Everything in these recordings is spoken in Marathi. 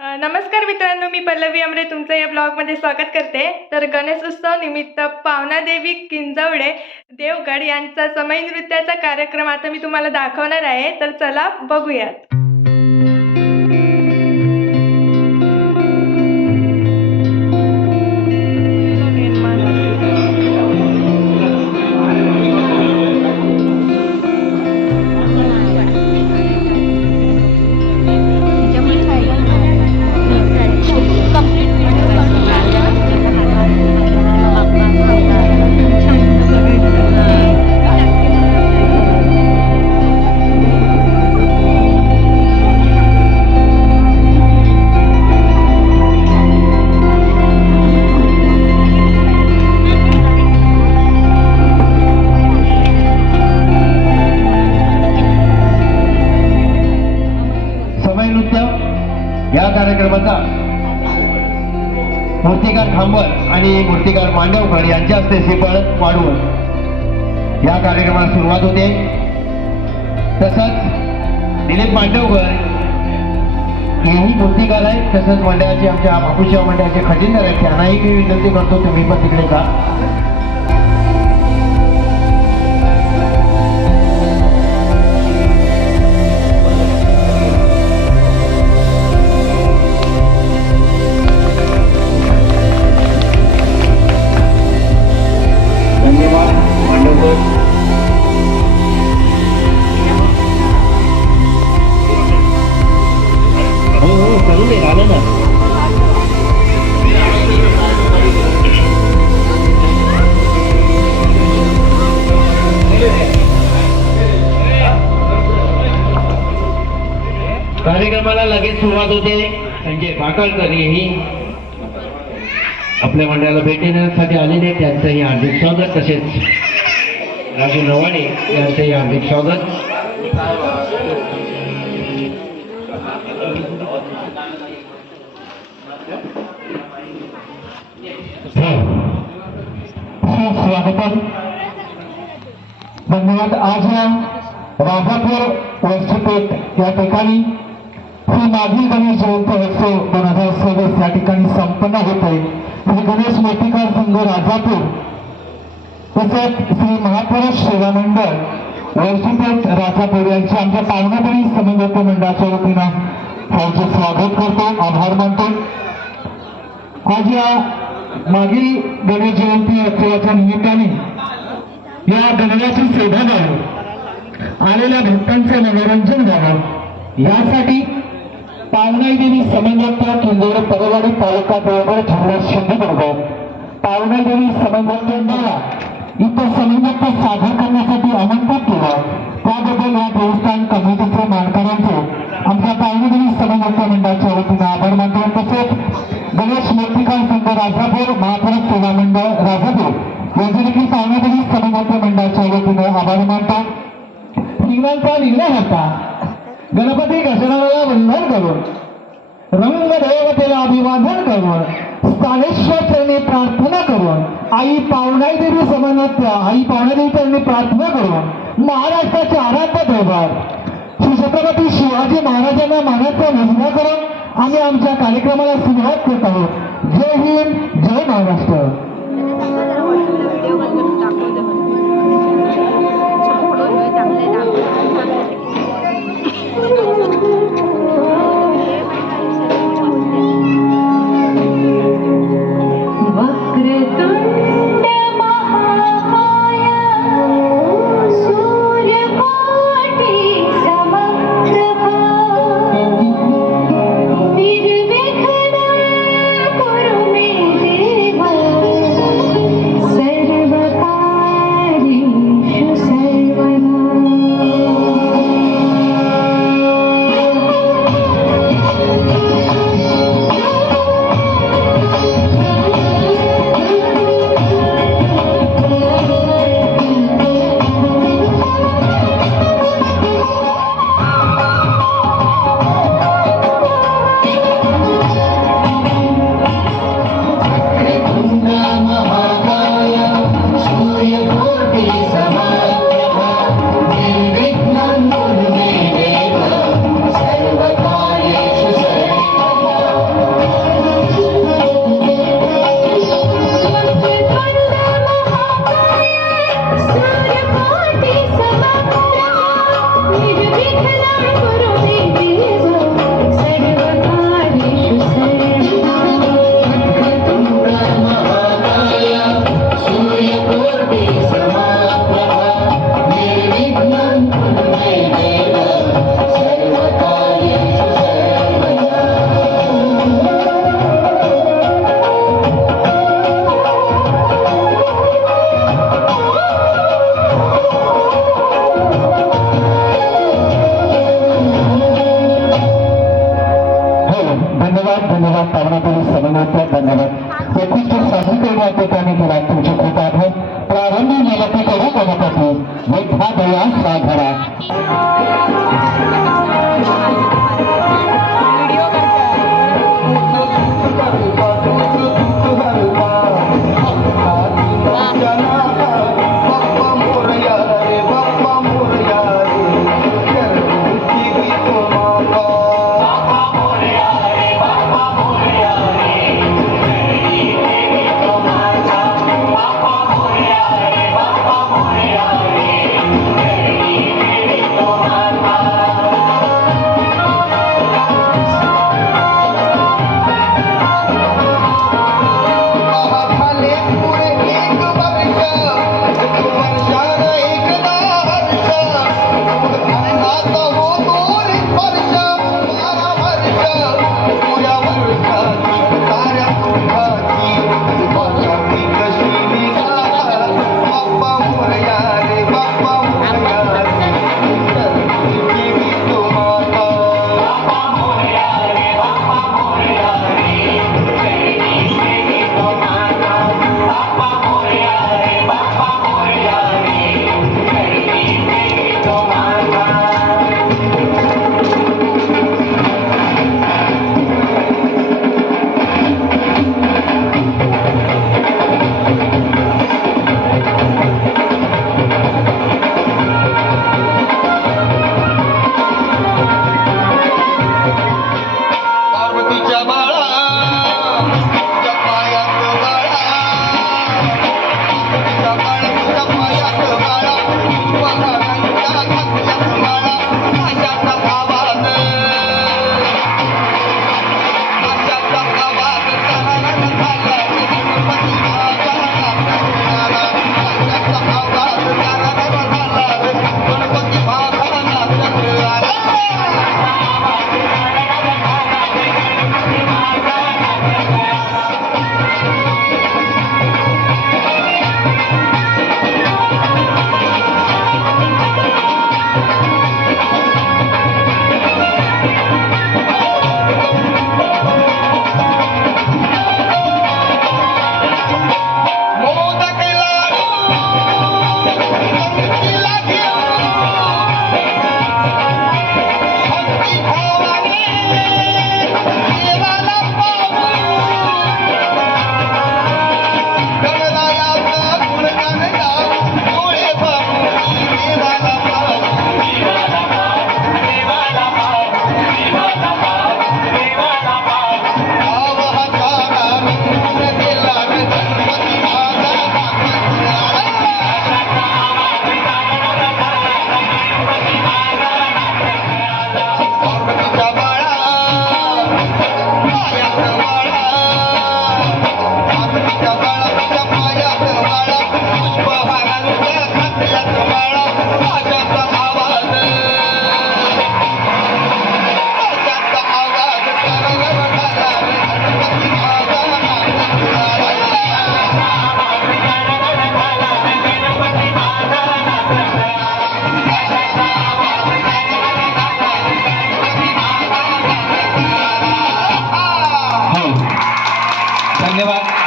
नमस्कार मित्रांनो, मी पल्लवी अमरे तुमचं या ब्लॉगमध्ये स्वागत करते। तर गणेश उत्सव निमित्त पावनादेवी किंजवडे देवगड यांचा समय नृत्याचा कार्यक्रम आता मी तुम्हाला दाखवणार आहे। तर चला बघूयात। या कार्यक्रमाचा मूर्तिकार खांबर आणि मूर्तिकार मांडवकर यांच्या हस्ते श्रीफळ वाढवून या कार्यक्रमाला सुरुवात होते। तसंच दिलीप मांडवकर हेही मूर्तिकार आहेत, तसंच मंडळाचे आमच्या बापूशिवा मंडळाचे खजिनदार आहेत, त्यांनाही मी विनंती करतो तुम्ही पण तिकडे जा। कार्यक्रमाला लगेच सुरुवात होते। संजय भाकळकर हेही आपल्या मंडळाला भेट देण्यासाठी आलेले, त्यांचंही हार्दिक स्वागत। तसेच राजू नवाणे यांचंही हार्दिक स्वागत। स्वागत धन्यवाद। आज राजापूर वस्तीपेठ या ठिकाणी ही मागील गणेश जयंती उत्सव 2026 या ठिकाणी संपन्न होत आहे। हे गणेश मूर्तिकार संघ राजापूर तसेच श्री महापुरुष सेवा मंडळ वस्तीपेठ राजापूर यांचे आमच्या पावनादेवी समन्वयक मंडळाच्या वतीनं त्यांचे स्वागत करतो, आभार मानतो। आज या मागील गणेश जयंती उत्सवाच्या निमित्ताने या गणरायाची शोभा घ्यावी, आलेल्या भक्तांचे मनोरंजन व्हावं यासाठी पावनादेवी समन्वयक किंजवडे परवाडी तालुका देवगड जिल्हा सिंधुदुर्ग पावनादेवी समन्वयक मंडळाला इथं समन्वयक सादर करण्यासाठी आमंत्रित केलं। त्याबद्दल या देवस्थान कमिटीचे मानकऱ्यांचे आमच्या पावनादेवी समन्वयक मंडळाच्या वतीनं आभार मानतो। तसेच गणेश मूर्तिकार संघ राजापूर महापुरुष सेवा मंडळ राजापूर यांचे देखील पावनादेवी समन्वयक मंडळाच्या वतीनं आभार मानतो। विघ्नांचा विघ्न होता गणपती गजाननाला वंदन करून रंग देवतेला अभिवादन करून स्थानेश्वर चरणी प्रार्थना करून आई पावनादेवी समन्वयक आई पावनादेवी चरणी प्रार्थना करून महाराष्ट्राचे आराध्य दैवत श्री छत्रपती शिवाजी महाराजांना मानाचा मुजरा करून आम्ही आमच्या कार्यक्रमाला सुरुवात करत आहोत। जय हिंद, जय महाराष्ट्र। धन्यवाद धन्यवाद पावनापुरी समन्वय धन्यवाद उत्कृष्ट सादरीकरण या ठिकाणी केला तुमचे खूप आभार प्रारंभी निलती करू गणपती विठ्ठा दया साधना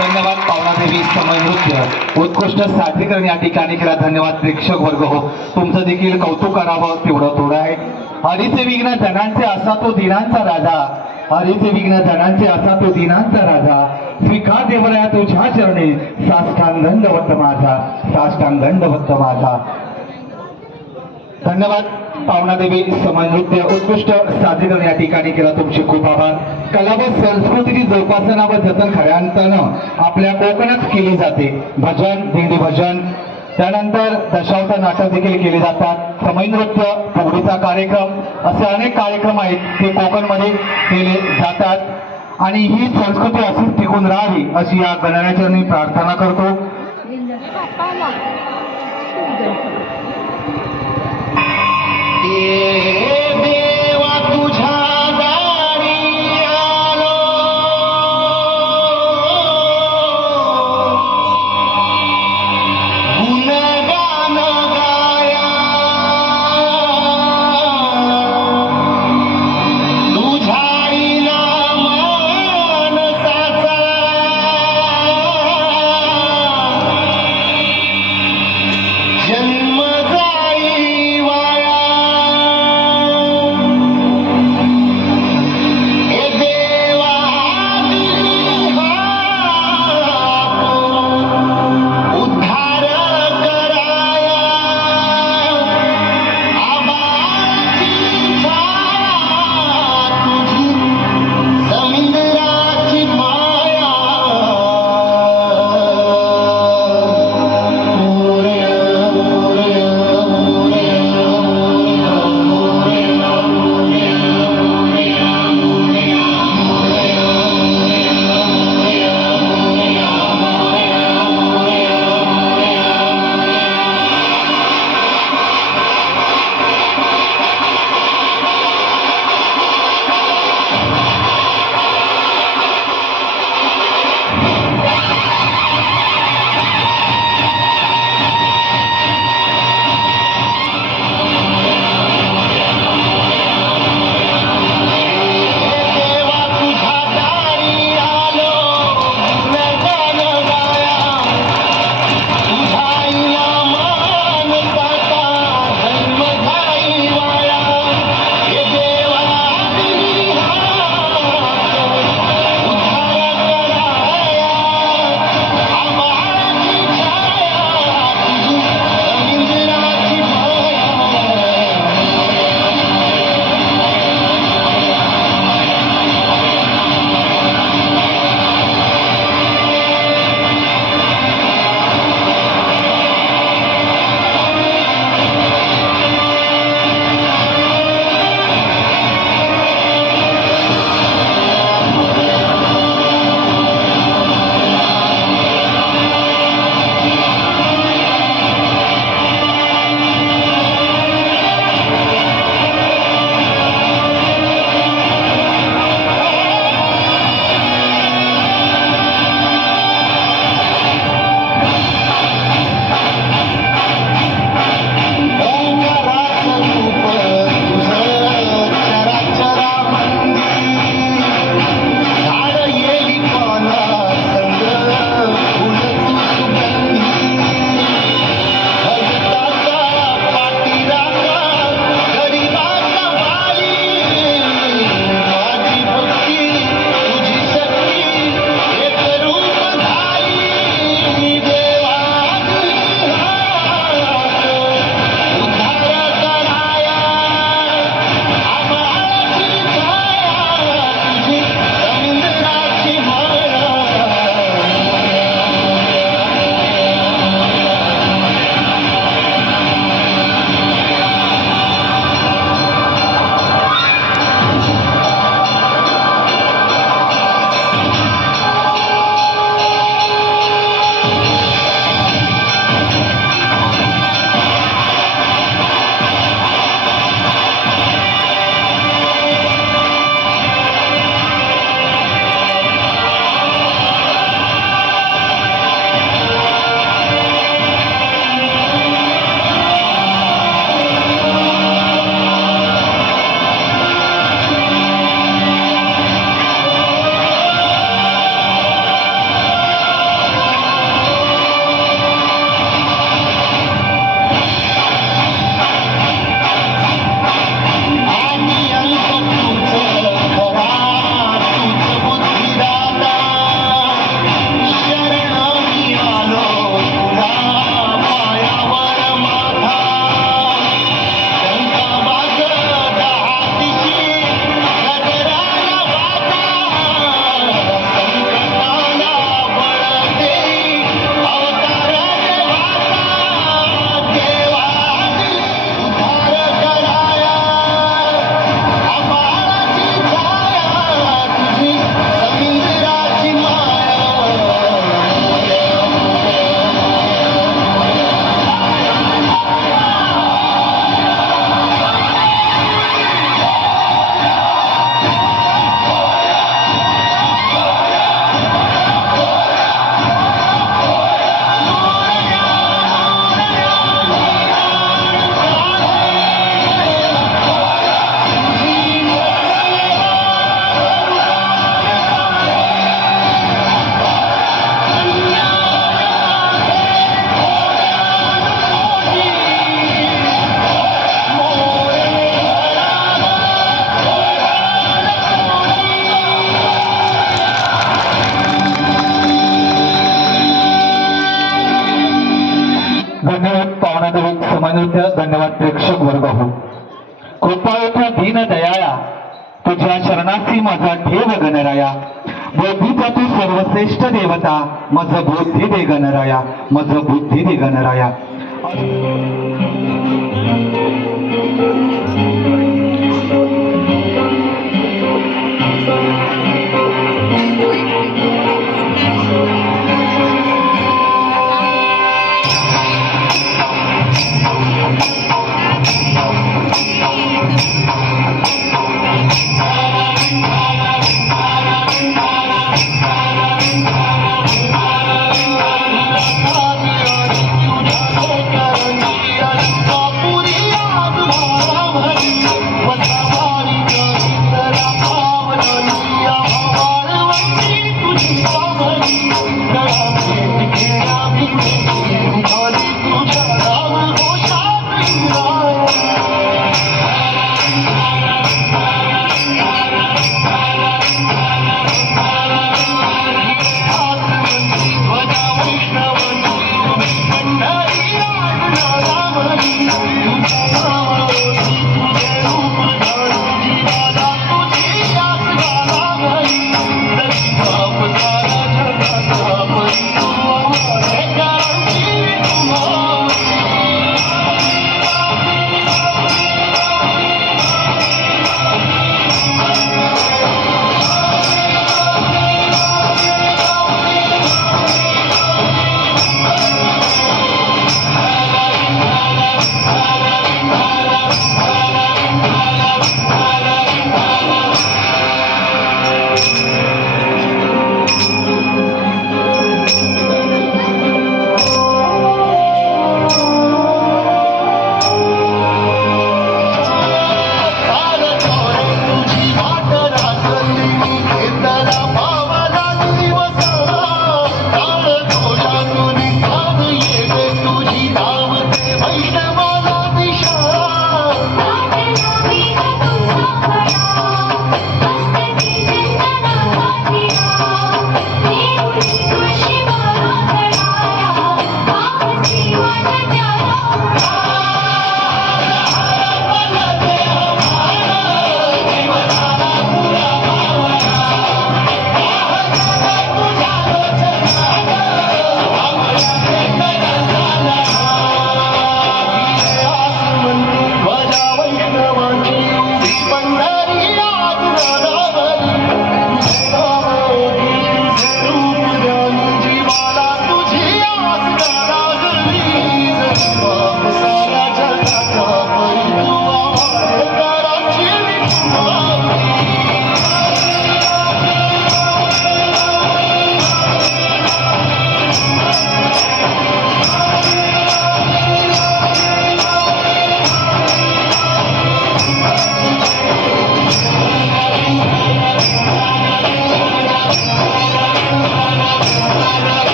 धन्यवाद पावनादेवी समय नृत्य उत्कृष्ट सादरीकरण या ठिकाणी केला धन्यवाद प्रेक्षक वर्ग हो तुमचं देखील कौतुक करावं तेवढं थोडं आहे हरीचे विघ्न जनांचे असा तो दिनांचा राजा हरीचे विघ्न जनांचे असा तो दिनांचा राजा स्वीकार देवराया तुझ्या चरणी साष्टांग दंडवत माझा धन्यवाद पावनादेवी समय नृत्य उत्कृष्ट सादरीकरण या ठिकाणी केला तुमचे खूप आभार कला व संस्कृतीची जोपासना व जतन खऱ्या अर्थानं आपल्या कोकणात केली जाते भजन दिंडी भजन त्यानंतर दशावतार नाटक देखील केले जातात समय नृत्य फुगडीचा कार्यक्रम असे अनेक कार्यक्रम आहेत ते कोकणमध्ये केले जातात आणि ही संस्कृती अशीच टिकून राहावी अशी या गणरायाची मी प्रार्थना करतो देवा तुझ्या दारी आलो गुणगान गाया तुझ्या पाठी माझा ठेव गणराया. बुद्धीचा तू सर्वश्रेष्ठ देवता, मज बुद्धी दे गणराया, मज बुद्धी दे गणराया.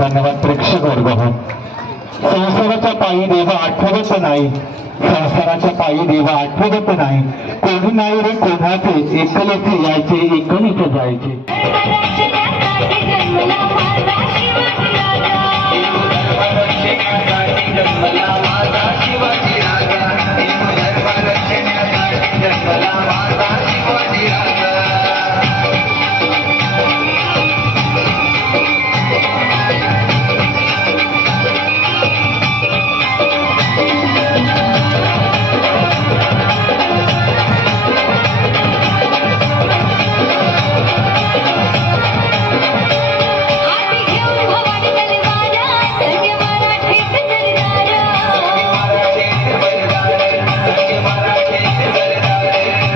धन्यवाद प्रेक्षक वर्ग. संसाराच्या पायी देव आठवत नाही, संसाराच्या पायी देवा आठवत नाही. कोणी नाही रे कोणाचे, एकलेचे यायचे एकलीचे जायचे.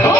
Oh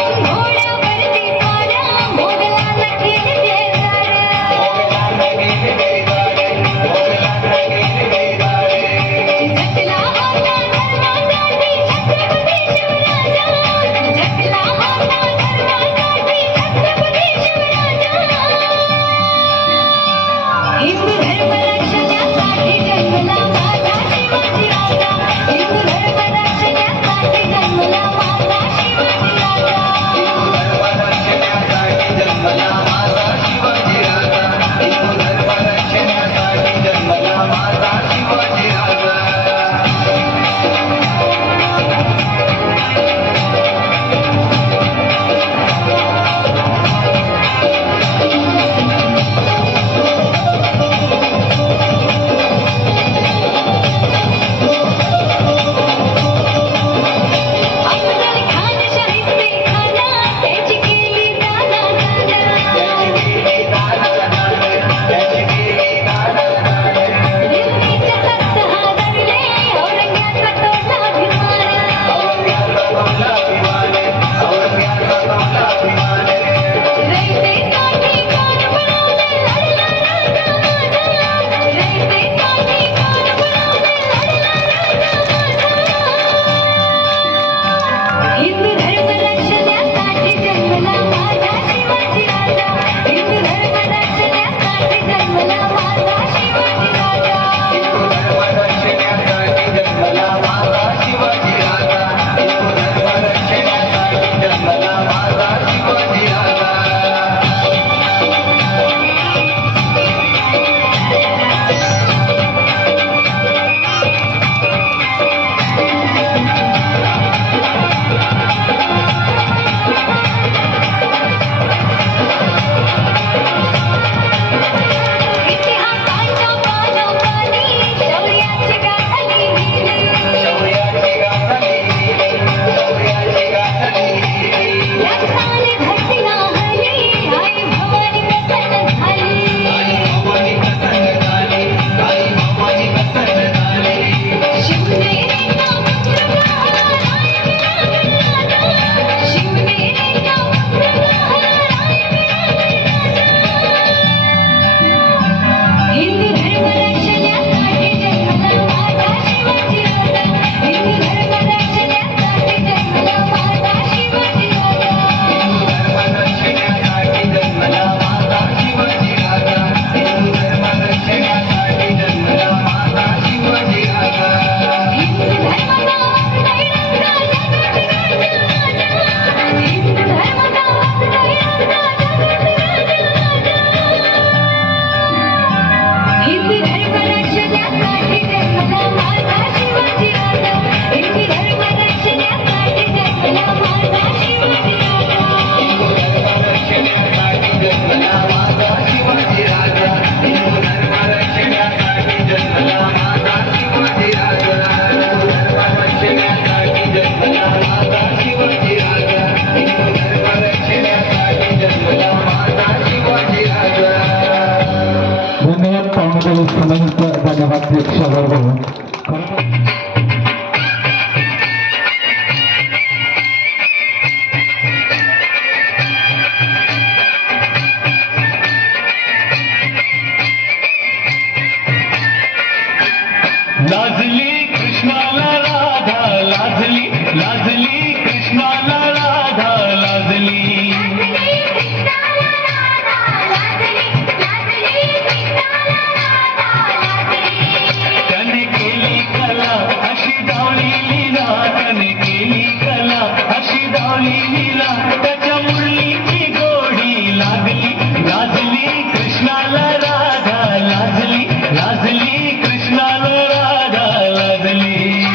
बहिणीला त्याच्या मुरलीची गोडी लागली लाजली कृष्णाला राधा लाजली लाजली कृष्णाला राधा लाजली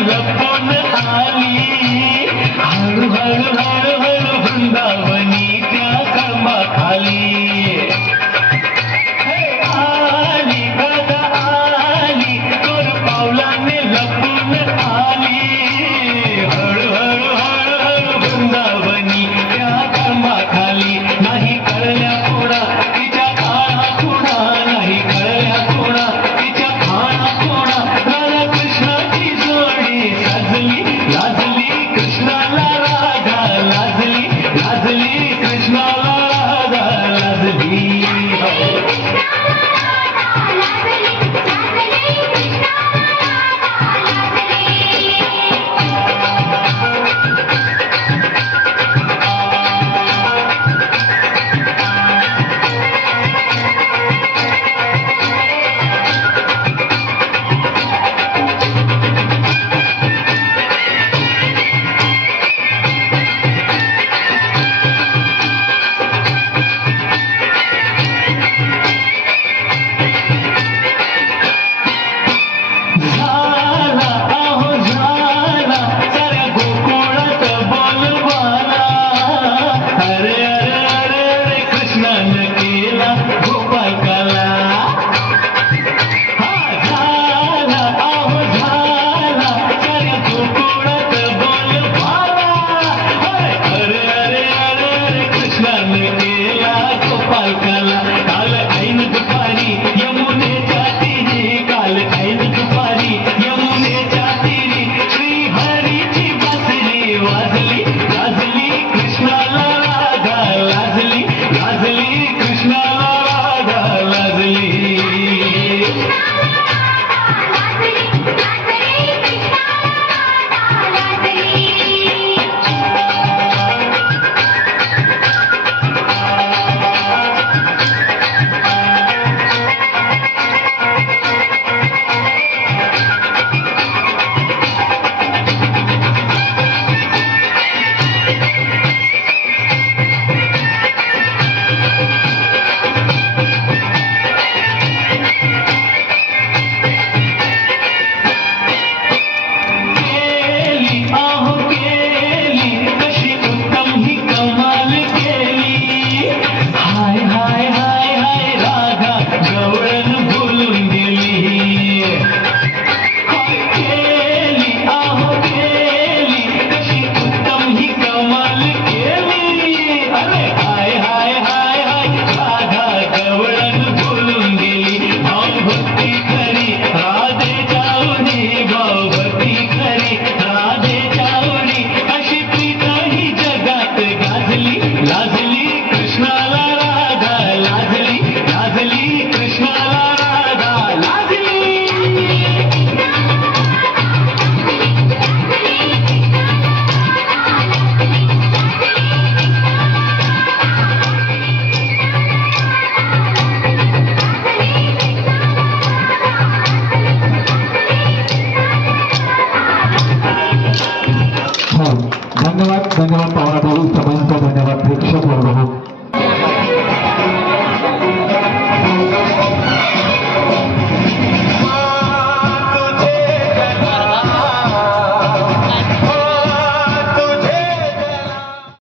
लपून आली हळू हळू हळू